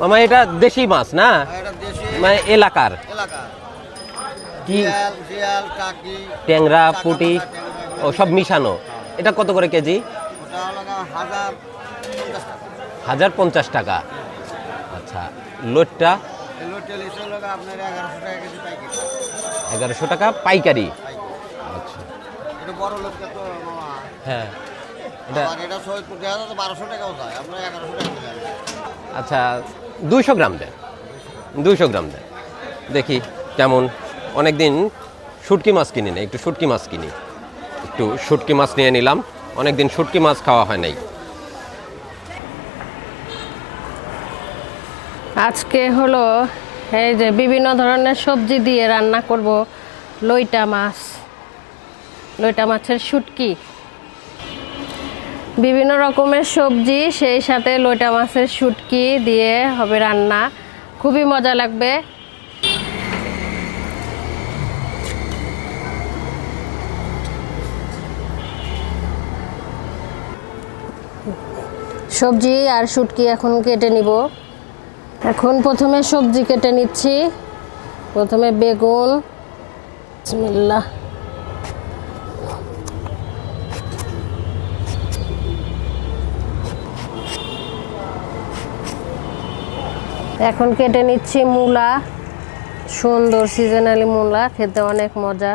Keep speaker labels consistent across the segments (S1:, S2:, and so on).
S1: মামা এটা দেশি মাছ না?
S2: দেশি।
S1: মানে এলাকার। কি? ট্যাংরা পুটি ও সব মিশানো। এটা কত করে কেজি?
S2: হাজার পঞ্চাশ টাকা।
S1: আচ্ছা লোটটা?
S2: এগারোশো টাকা
S1: পাইকারি। আচ্ছা। হ্যাঁ। এটা
S2: আর এটা সৈয়দপুর দেখা যাচ্ছে বারোশো টাকাও যায় আপনার এগারোশো টাকা
S1: আচ্ছা দুইশো গ্রাম দেন। দুইশো গ্রাম দেন। দেখি কেমন। অনেক দিন শুটকি মাছ কিনি না একটু শুটকি মাছ কিনি। একটু শুটকি মাছ নিয়ে নিলাম। অনেক দিন শুটকি মাছ খাওয়া হয় নাই।
S3: আজকে হলো এই যে বিভিন্ন ধরনের সবজি দিয়ে রান্না করব, লইটা মাছ। লইটা মাছের শুটকি। বিভিন্ন রকমের সবজি, সেই সাথে লইটা মাছের শুটকি দিয়ে হবে রান্না। খুবই মজা লাগবে। সবজি আর শুটকি এখন কেটে নিব। এখন প্রথমে সবজি কেটে নিচ্ছি। প্রথমে বেগুন। বিসমিল্লাহ। এখন কেটে নিচ্ছি মূলা। সুন্দর সিজনালি মূলা খেতে অনেক মজা।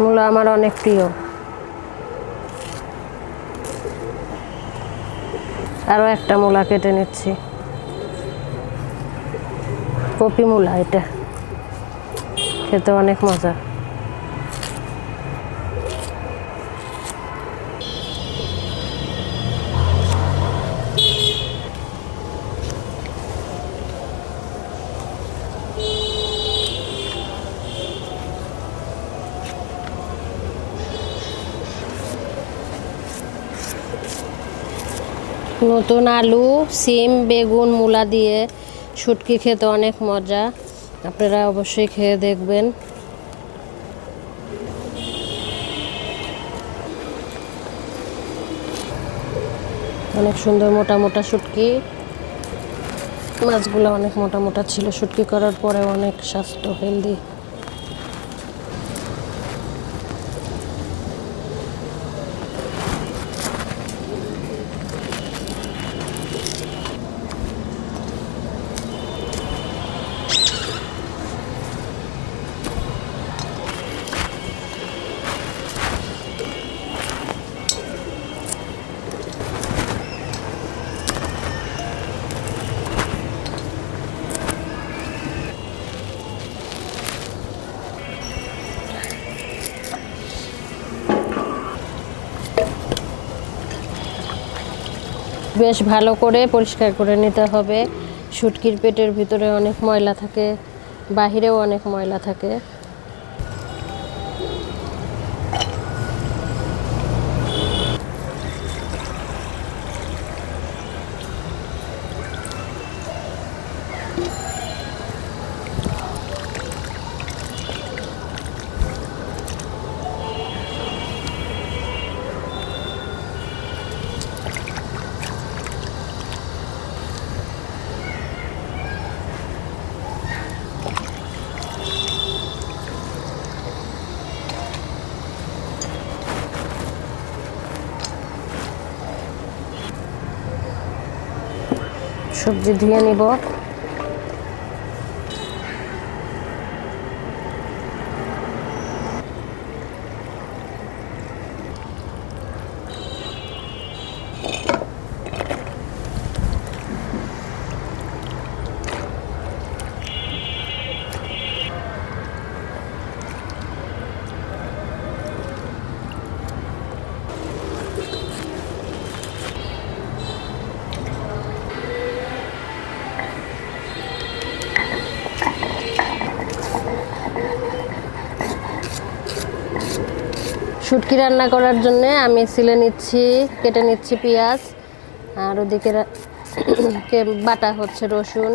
S3: মূলা আমার অনেক প্রিয়। আরও একটা মূলা কেটে নিচ্ছি। কপি মূলা এটা। খেতে অনেক মজা। নতুন আলু, সিম, বেগুন, মূলা দিয়ে শুটকি খেতে অনেক মজা। আপনারা অবশ্যই খেয়ে দেখবেন। অনেক সুন্দর মোটা মোটা শুটকি। মাছগুলো অনেক মোটা মোটা ছিল। শুটকি করার পরে অনেক স্বাস্থ্য হেলদি বেশ ভালো করে পরিষ্কার করে নিতে হবে। শুটকির পেটের ভিতরে অনেক ময়লা থাকে, বাহিরেও অনেক ময়লা থাকে। সবজি ধুয়ে নিব। শুটকি রান্না করার জন্য আমি সিলে নিচ্ছি, কেটে নিচ্ছি পেঁয়াজ, আর ওদিকে বাটা হচ্ছে রসুন।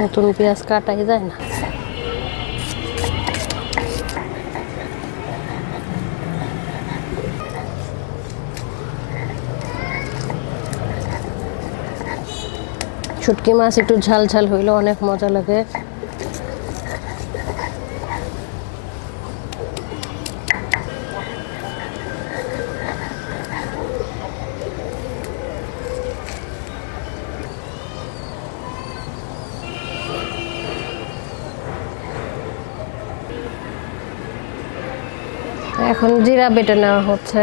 S3: নতুন পেঁয়াজ কাটাই যায় না। শুটকি মাছ একটু ঝাল ঝাল হইলে অনেক মজা লাগে। এখন জিরা বেটে নেওয়া হচ্ছে।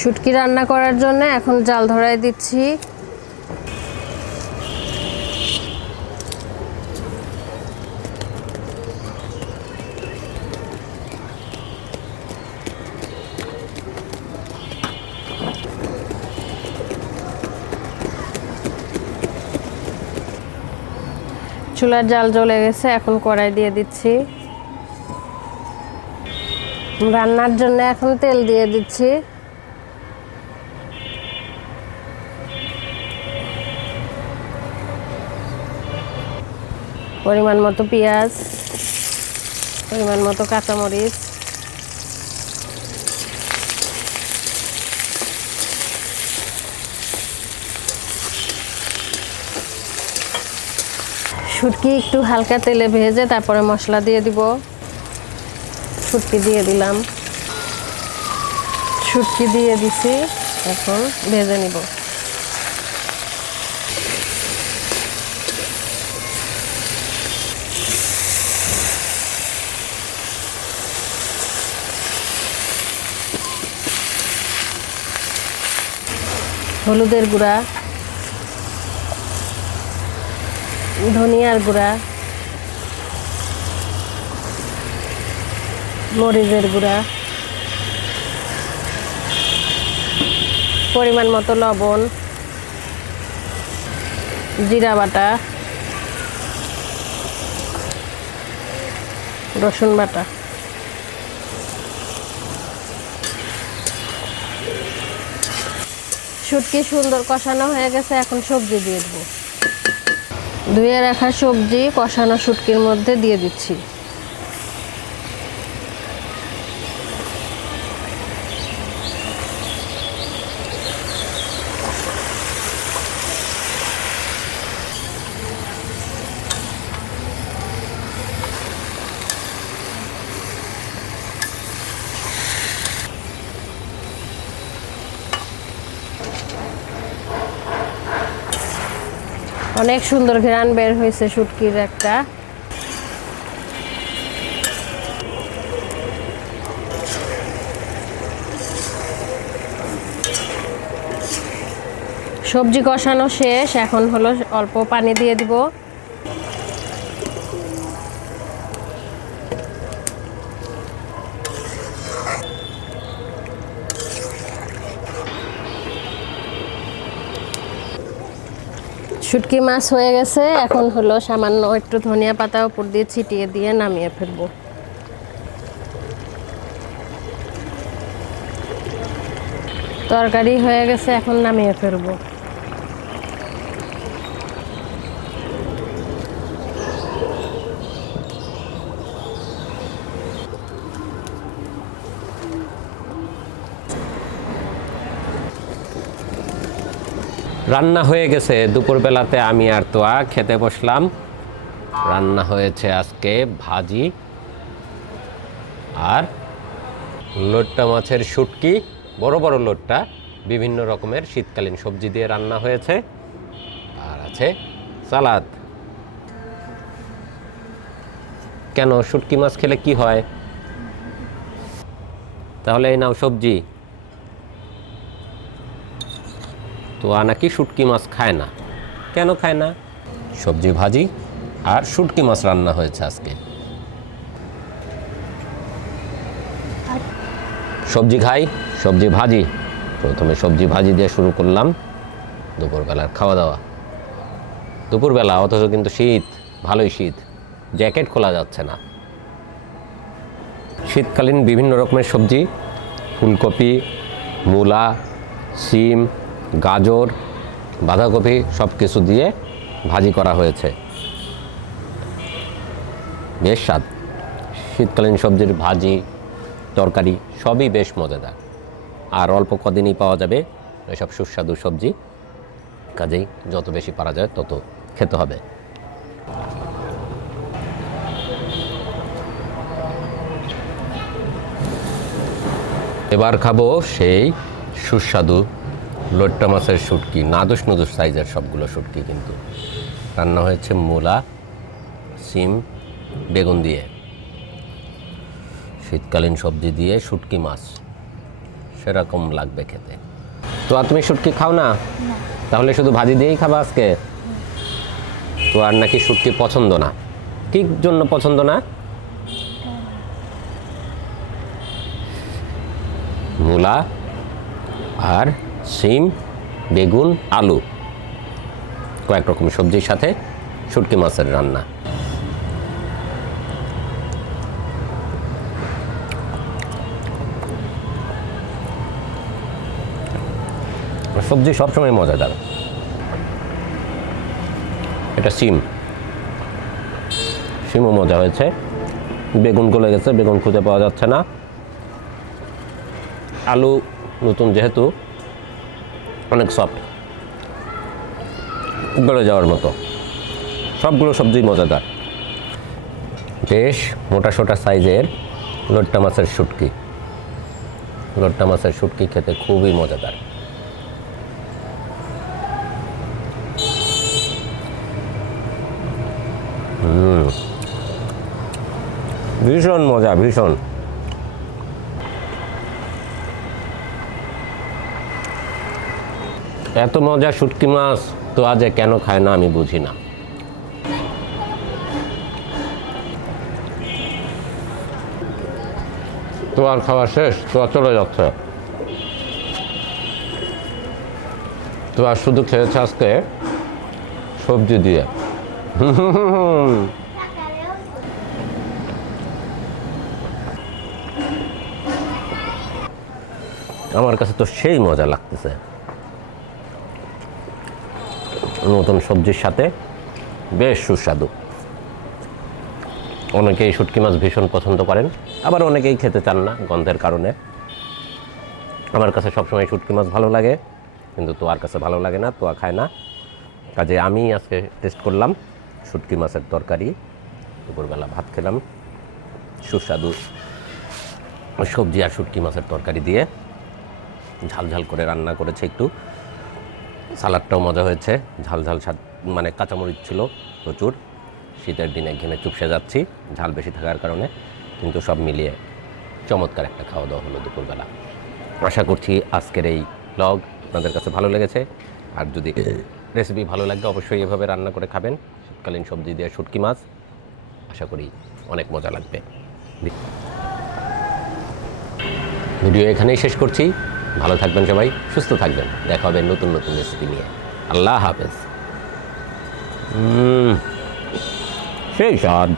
S3: শুটকি রান্না করার জন্য এখন জাল ধরাই দিচ্ছি। চুলার জাল জ্বলে গেছে, এখন কড়াই দিয়ে দিচ্ছি। রান্নার জন্য এখন তেল দিয়ে দিচ্ছি। পরিমাণ মতো পেঁয়াজ, পরিমাণ মতো কাঁচামরিচ। শুটকি একটু হালকা তেলে ভেজে তারপরে মশলা দিয়ে দিব। শুটকি দিয়ে দিলাম। শুটকি দিয়ে দিছি, এখন ভেজে নিব। হলুদের গুঁড়া ধনিয়ার গুঁড়া মরিচের গুঁড়া পরিমাণ মতো লবণ জিরা বাটা রসুন বাটা। শুটকি সুন্দর কষানো হয়ে গেছে, এখন সবজি দিয়ে দেবো। ধুয়ে রাখা সবজি কষানো শুটকির মধ্যে দিয়ে দিচ্ছি। অনেক সুন্দর ঘ্রাণ বের হয়েছে শুটকির একটা। সবজি কষানো শেষ, এখন হলো অল্প পানি দিয়ে দিব। শুটকি মাছ হয়ে গেছে। এখন হলো সামান্য একটু ধনিয়া পাতা উপর দিয়ে ছিটিয়ে দিয়ে নামিয়ে ফেলব। তরকারি হয়ে গেছে, এখন নামিয়ে ফেলব।
S1: রান্না হয়ে গেছে। দুপুরবেলাতে আমি আর তো তোয়া খেতে বসলাম। রান্না হয়েছে আজকে ভাজি আর লোট্টা মাছের শুটকি, বড় বড় লোট্টা, বিভিন্ন রকমের শীতকালীন সবজি দিয়ে রান্না হয়েছে আর আছে সালাদ। কেন শুটকি মাছ খেলে কি হয়? তাহলে এই নাও সবজি। তো নাকি শুটকি মাছ খায় না। কেন খায় না? সবজি, ভাজি আর শুটকি মাছ রান্না হয়েছে আজকে। সবজি খাই, সবজি, ভাজি। প্রথমে সবজি, ভাজি দিয়ে শুরু করলাম। দুপুরবেলার খাওয়া দাওয়া দুপুরবেলা, অথচ কিন্তু শীত, ভালোই শীত। জ্যাকেট খোলা যাচ্ছে না। শীতকালীন বিভিন্ন রকমের সবজি, ফুলকপি, মূলা শিম গাজর, বাঁধাকপি সব কিছু দিয়ে ভাজি করা হয়েছে। বেশ স্বাদ। শীতকালীন সবজির ভাজি, তরকারি সবই বেশ মজাদার। আর অল্প কদিনই পাওয়া যাবে এসব সুস্বাদু সবজি। কাজেই যত বেশি পারা যায় তত খেতে হবে। এবার খাব সেই সুস্বাদু লোট্টা মাছের শুটকি নাদুস নুদুস সাইজের সবগুলো শুটকি কিন্তু। রান্না হয়েছে মূলা সিম বেগুন দিয়ে। শীতকালীন সবজি দিয়ে শুটকি মাছ। সেরকম লাগবে খেতে। তো আর তুমি শুটকি খাও না? তাহলে শুধু ভাজি দিয়েই খাবা আজকে? তো আর নাকি শুটকি পছন্দ না? কি জন্য পছন্দ না? মূলা আর সিম বেগুন, আলু। কয়েক রকম সবজির সাথে শুটকি মাছের রান্না। সবজি সবসময় মজাদার। এটা সিম সিমও মজা হয়েছে। বেগুন গলে গেছে, বেগুন খুঁজে পাওয়া যাচ্ছে না। আলু নতুন যেহেতু অনেক সফট গলে যাওয়ার মতো। সবগুলো সবজি মজাদার। বেশ, মোটা সোটা সাইজের লোট্টা মাছের শুটকি। লোট্টা মাছের শুটকি খেতে খুবই মজাদার। ভীষণ মজা, ভীষণ। এত মজা শুটকি মাছ তো আজ কেন খায় না আমি বুঝি না। তো আর খাওয়া শেষ? তো আর চলে যাচ্ছে। তো আর শুধু খেয়েছে আজকে সবজি দিয়ে। আমার কাছে তো সেই মজা লাগতেছে। নতুন সবজির সাথে বেশ সুস্বাদু। অনেকেই শুটকি মাছ ভীষণ পছন্দ করেন, আবার অনেকেই খেতে চান না গন্ধের কারণে। আমার কাছে সবসময় শুটকি মাছ ভালো লাগে, কিন্তু তোয়ার কাছে ভালো লাগে না, তোয়া খায় না। কাজে আমি আজকে টেস্ট করলাম শুটকি মাছের তরকারি। দুপুরবেলা ভাত খেলাম, সুস্বাদু সবজি আর শুটকি মাছের তরকারি দিয়ে। ঝাল ঝাল করে রান্না করেছে একটু। সালাডটাও মজা হয়েছে। ঝাল ঝাল স্বাদ মানে কাঁচামরিচ ছিল প্রচুর। শীতের দিনে ঘেমে চুপসে যাচ্ছি, ঝাল বেশি থাকার কারণে। কিন্তু সব মিলিয়ে চমৎকার একটা খাওয়া দাওয়া হলো দুপুরবেলা। আশা করছি আজকের এই ব্লগ আপনাদের কাছে ভালো লেগেছে। আর যদি রেসিপি ভালো লাগবে অবশ্যই এভাবে রান্না করে খাবেন। শীতকালীন সবজি দিয়ে শুটকি মাছ, আশা করি অনেক মজা লাগবে। ভিডিও এখানেই শেষ করছি। ভালো থাকবেন সবাই, সুস্থ থাকবেন। দেখা হবে নতুন নতুন রেসিপি নিয়ে। আল্লাহ হাফেজ। সেই স্বাদ।